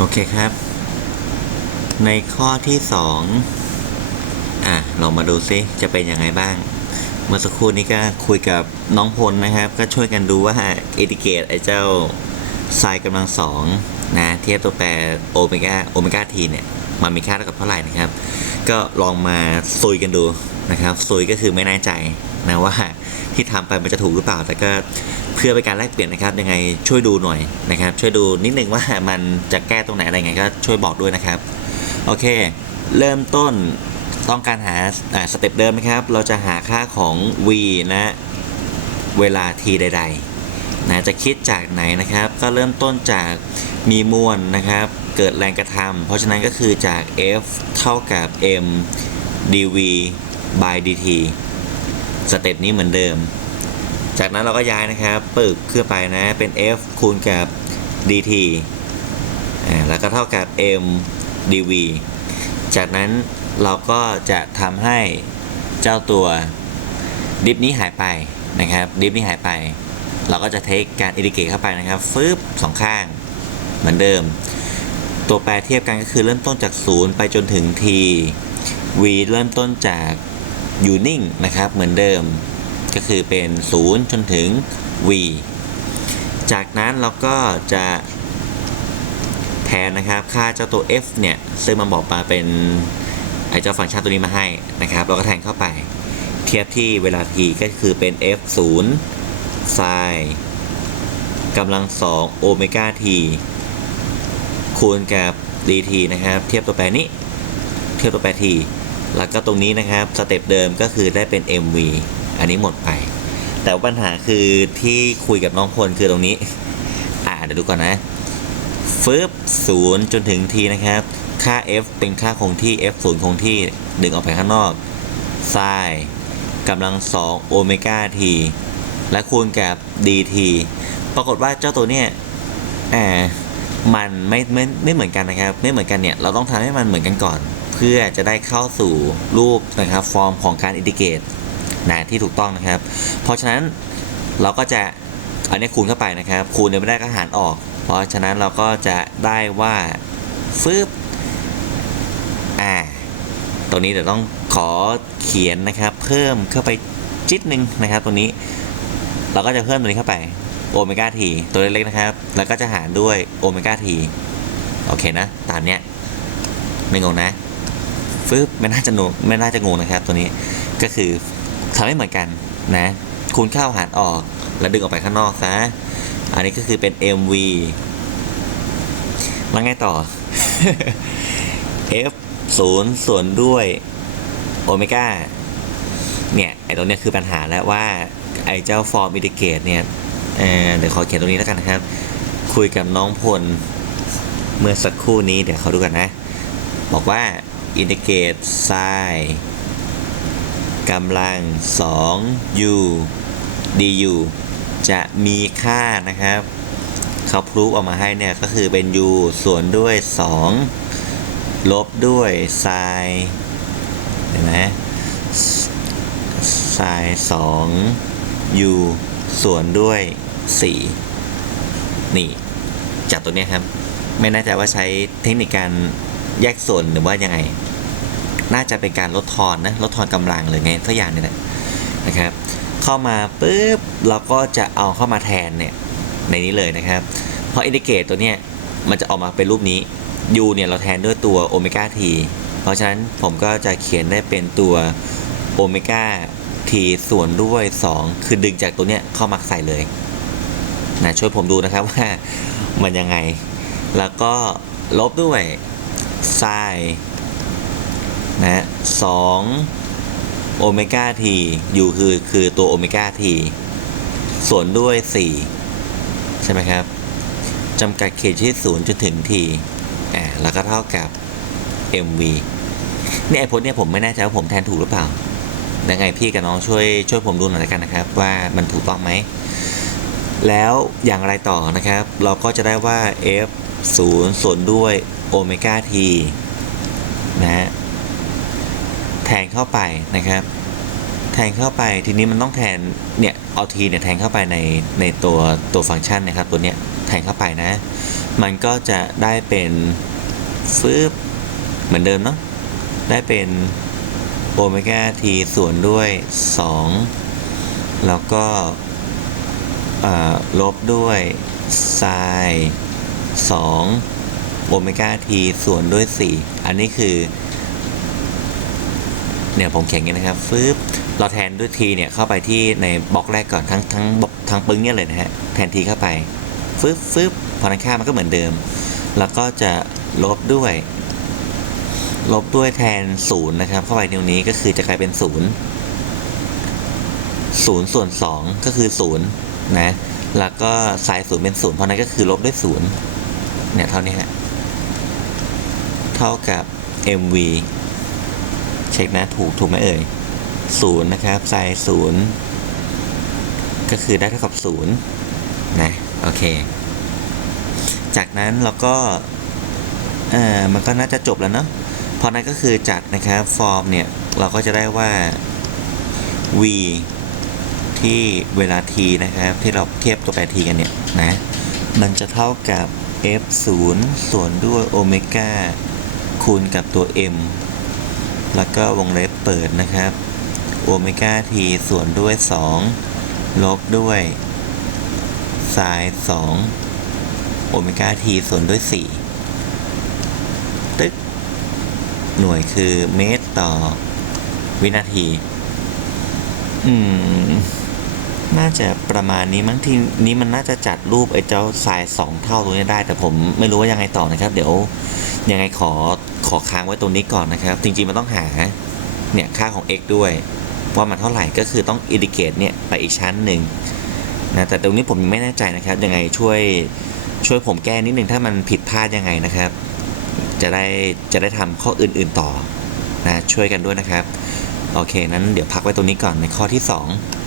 โอเคครับ ในข้อที่สองอะเรามาดูซิจะเป็นยังไงบ้าง เมื่อสักครู่นี้ก็คุยกับน้องพลนะครับ ก็ช่วยกันดูว่าเอติเกตไอ้เจ้าไซน์กำลังสองนะเทียบตัวแปรโอเมก้าโอเมก้าทีเนี่ยมันมีค่าเท่ากับเท่าไหร่นะครับ ก็ลองมาซุยกันดูนะครับซุยก็คือไม่แน่ใจนะว่าที่ทำไปมันจะถูกหรือเปล่า แต่ก็ เพื่อเป็นการแลกเปลี่ยนนะครับยังไงช่วยดูหน่อยนะครับ ช่วยดูนิดนึงว่ามันจะแก้ตรงไหนอะไรไงก็ช่วยบอกด้วยนะครับโอเค เริ่มต้นต้องการหาสเต็ปเดิมนะครับ เราจะหาค่าของ v นะเวลา t ใดๆนะจะคิดจากไหนนะครับ ก็เริ่มต้นจากมีมวลนะครับ เกิดแรงกระทำเพราะฉะนั้นก็คือจาก F เท่ากับ m dv by dt สเต็ปนี้เหมือนเดิม จากนั้นเราก็ย้ายนะครับปึกขึ้นไปนะ เป็น F คูณกับ dt แล้วก็เท่ากับ m dv จากนั้นเราก็จะทำให้เจ้าตัวดิฟนี้หายไปนะครับ ดิฟนี้หายไป เราก็จะเทคการอินดิเกตเข้าไปนะครับฟึบสองข้างเหมือนเดิม ตัวแปรเทียบกันก็คือเริ่มต้นจาก 0 ไปจนถึง t v เริ่มต้นจากอยู่นิ่งนะครับเหมือนเดิม ก็คือเป็น 0 จนถึง v จากนั้นเราก็จะแทนนะครับค่าเจ้าตัว f เนี่ย ซึ่งมันบอกมาเป็นไอเจ้าฟังก์ชันตัวนี้มาให้นะครับ เราก็แทนเข้าไป เทียบที่เวลา t ก็คือเป็น f 0 sin กำลัง 2 โอเมก้า t คูณกับ dt นะครับ เทียบตัวแปรนี้ เทียบตัวแปร t แล้วก็ตรงนี้นะครับ สเต็ปเดิมก็คือได้เป็น mv อันนี้หมดไป แต่ว่าปัญหาคือที่คุยกับน้องพลคือตรงนี้ อ่าเดี๋ยวดูก่อนนะฟึบศูนย์จนถึง t นะครับ ค่า f เป็นค่าคงที่ f ศูนย์คงที่ดึงออกไปข้างนอก sin กำลัง2โอเมก้า t และคูณกับ dt ปรากฏว่าเจ้าตัวเนี้ยอ่ามันไม่ไม่ไม่เหมือนกันนะครับ ไม่เหมือนกันเนี่ย เราต้องทำให้มันเหมือนกันก่อน เพื่อจะได้เข้าสู่รูปนะครับ ฟอร์มของการอินดิเกรต นะที่ถูกต้องนะครับ เพราะฉะนั้นเราก็จะอันนี้คูณเข้าไปนะครับ คูณเนี่ยไม่ได้ก็หารออก เพราะฉะนั้นเราก็จะได้ว่าฟึบอ่าตรงนี้เดี๋ยวต้องขอเขียนนะครับ เพิ่มเข้าไปจิตหนึ่งนะครับ ตรงนี้เราก็จะเพิ่มตรงนี้เข้าไปโอเมก้าทีตัวเล็กๆนะครับ แล้วก็จะหารด้วยโอเมก้าทีโอเคนะ ตามเนี้ยไม่งงนะฟึบไม่น่าจะงงไม่น่าจะงงนะครับ ตัวนี้ก็คือ ทำให้เหมือนกันนะคูณเข้าหารออกแล้วดึงออกไปข้างนอกซะอันนี้ก็คือเป็น MV แล้วไงต่อ F 0ส่วนด้วยโอเมก้าเนี่ยไอตรงเนี้ยคือปัญหาแล้วว่าไอเจ้าฟอร์มอินดิเกตเนี่ยเเดี๋ยวขอเขียนตรงนี้แล้วกันนะครับ คุยกับน้องพล เมื่อสักครู่นี้เดี๋ยวเขาดูกันนะ บอกว่าอินดิเกตไซ กำลัง 2 u du จะมีค่านะครับเขาพรูฟออกมาให้เนี่ยก็คือเป็น u ส่วนด้วย 2 ลบด้วยไซเห็นไหมไซ2 u ส่วนด้วย 4 นี่ จากตัวเนี้ยครับ ไม่แน่ใจว่าใช้เทคนิคการแยกส่วนหรือว่ายังไง น่าจะเป็นการลดทอนนะลดทอนกำลังหรือไงสักอย่างนี่แหละนะครับ เข้ามาปุ๊บเราก็จะเอาเข้ามาแทนเนี่ยในนี้เลยนะครับเพราะอินดิเกตตัวเนี้ยมันจะออกมาเป็นรูปนี้ u เนี่ยเราแทนด้วยตัวโอเมก้า t เพราะฉะนั้นผมก็จะเขียนได้เป็นตัวโอเมก้า t ส่วนด้วย 2 คือดึงจากตัวเนี้ยเข้ามาใส่เลยนะช่วยผมดูนะครับว่ามันยังไง แล้วก็ลบด้วย sin นะสองโอเมก้า t อยู่คือคือตัวโอเมก้า t ส่วนด้วย 4 ใช่ไหมครับจำกัดเขตที่ 0 จนถึง t อ่าแล้วก็เท่ากับ mv เนี่ยไอพจน์เนี่ยผมไม่แน่ใจว่าผมแทนถูกหรือเปล่ายังไงพี่กับน้องช่วยช่วยผมดูหน่อยละกันนะครับ ว่ามันถูกต้องไหม แล้วอย่างไรต่อนะครับ เราก็จะได้ว่า f 0ส่วนด้วยโอเมก้า t นะฮะ แทนเข้าไปนะครับ แทนเข้าไปทีนี้มันต้องแทนเนี่ยเอา t เนี่ยแทนเข้าไปในในตัวตัวฟังก์ชันนะครับ ตัวเนี้ยแทงเข้าไปนะ มันก็จะได้เป็นฟืบเหมือนเดิมเนาะได้เป็นโอเมก้าทีส่วนด้วย 2 แล้วก็ลบด้วยไซน์2โอเมก้าทีส่วนด้วย 4 อันนี้คือ เนี่ยผมเขียนอย่างนี้นะครับฟึบเราแทนด้วยทีเนี่ยเข้าไปที่ในบล็อกแรกก่อนทั้งทั้งบล็อกทั้งปึ้งเนี่ยเลยนะฮะแทนทีเข้าไปฟึบฟึบพอนันค่ามันก็เหมือนเดิม แล้วก็จะลบด้วย ลบด้วยแทนศูนย์นะครับ เข้าไปตรงนี้ก็คือจะกลายเป็นศูนย์ศูนย์ส่วนสองก็คือศูนย์นะแล้วก็สายศูนย์เป็นศูนย์เพราะนั้นก็คือลบด้วยศูนย์เนี่ยเท่านี้ฮะเท่ากับ mv ช็คนะถูกถูกไหมเอ่ยศูนย์นะครับไซน์ศูนย์ก็คือได้เท่ากับศูนย์นะโอเค จากนั้นเราก็เอ่อมันก็น่าจะจบแล้วเนาะเพราะนั้นก็คือจัดนะครับฟอร์มเนี่ยเราก็จะได้ว่า v ที่เวลา t นะครับ ที่เราเทียบตัวแปร t กันเนี่ยนะ มันจะเท่ากับ f 0ส่วนด้วยโอเมก้าคูณกับตัว m แล้วก็วงเล็บเปิดนะครับ โอเมก้า t ส่วนด้วย 2 ลบด้วยไซน์2โอเมก้า t ส่วนด้วย 4 ตึ๊ก หน่วยคือเมตรต่อวินาที อืม น่าจะประมาณนี้มั้งทีนี้มันน่าจะจัดรูปไอ้เจ้าทรายสองเท่าตัวนี้ได้ แต่ผมไม่รู้ว่ายังไงต่อนะครับ เดี๋ยวยังไงขอ ขอค้างไว้ตรงนี้ก่อนนะครับ จริงๆ มันต้องหาเนี่ยค่าของ x ด้วย ว่ามันเท่าไหร่ก็คือต้องอินดิเกตเนี่ยไปอีกชั้นหนึ่งนะแต่ตรงนี้ผมยังไม่แน่ใจนะครับ ยังไงช่วยช่วยผมแก้นิดนึงถ้ามันผิดพลาดยังไงนะครับ จะได้จะได้ทำข้ออื่นๆต่อนะช่วยกันด้วยนะครับ โอเคนั้นเดี๋ยวพักไว้ตรงนี้ก่อนในข้อที่ 2